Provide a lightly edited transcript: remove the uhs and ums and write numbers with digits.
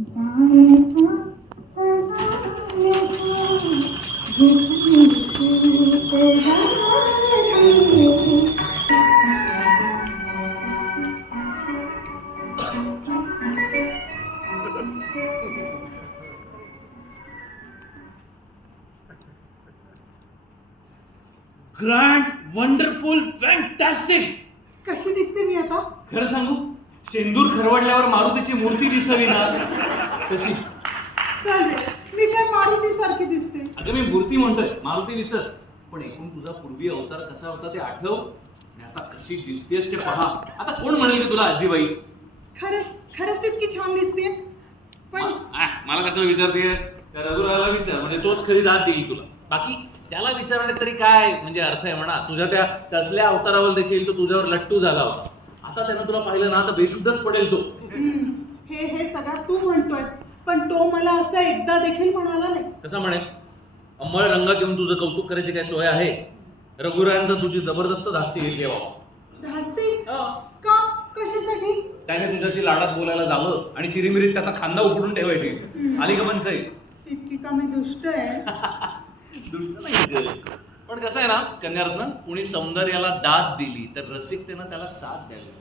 Grand wonderful fantastic. कशी दिसते मी आता? खरं सांगू, शेंदूर खरवडल्यावर मारुतीची मूर्ती दिसावी ना तशी. चालेल, मी काय मारुती सारखी दिसते? अगं मी मूर्ती म्हणतोय, मारुती दिसत. पण एकूण तुझा पूर्वी अवतार कसा होता ते आठव आणि आता कशी दिसतेस ते पहा. आता कोण म्हणेल की तुला आजीबाई? खरंच इतकी छान दिसते. पण मला कसं विचारतेस? त्या रघुराला विचार, म्हणजे तोच खरी दाद देईल तुला. बाकी त्याला विचारण्यात तरी काय म्हणजे अर्थ आहे म्हणा. तुझ्या त्या तसल्या अवतारावर देखील तो तुझ्यावर लट्टू झाला होता. आता त्यानं तुला पाहिलं ना तर बेशुद्धच पडेल तो. हे सगळं तू म्हणतोयस, पण तो मला असं एकदा देखील म्हणाला नाही. कसं म्हणेल? अंमळ रंगात येऊन तुझं कौतुक करायची काय सोय आहे? रघुरायानं तुझी जबरदस्त धास्ती घेतली बाबा. धास्ती? का? कशासाठी? त्याने तुझ्याशी लाडात बोलायला जावं आणि तिरीमिरीत त्याचा खांदा उकडून ठेवायची. आली का पंचायत? इतकी का मी दुष्ट आहे? दुष्ट नाही. पण कसं आहे ना कन्यारत्न, कुणी सौंदर्याला दाद दिली तर रसिकतेनं त्याला साथ द्यायला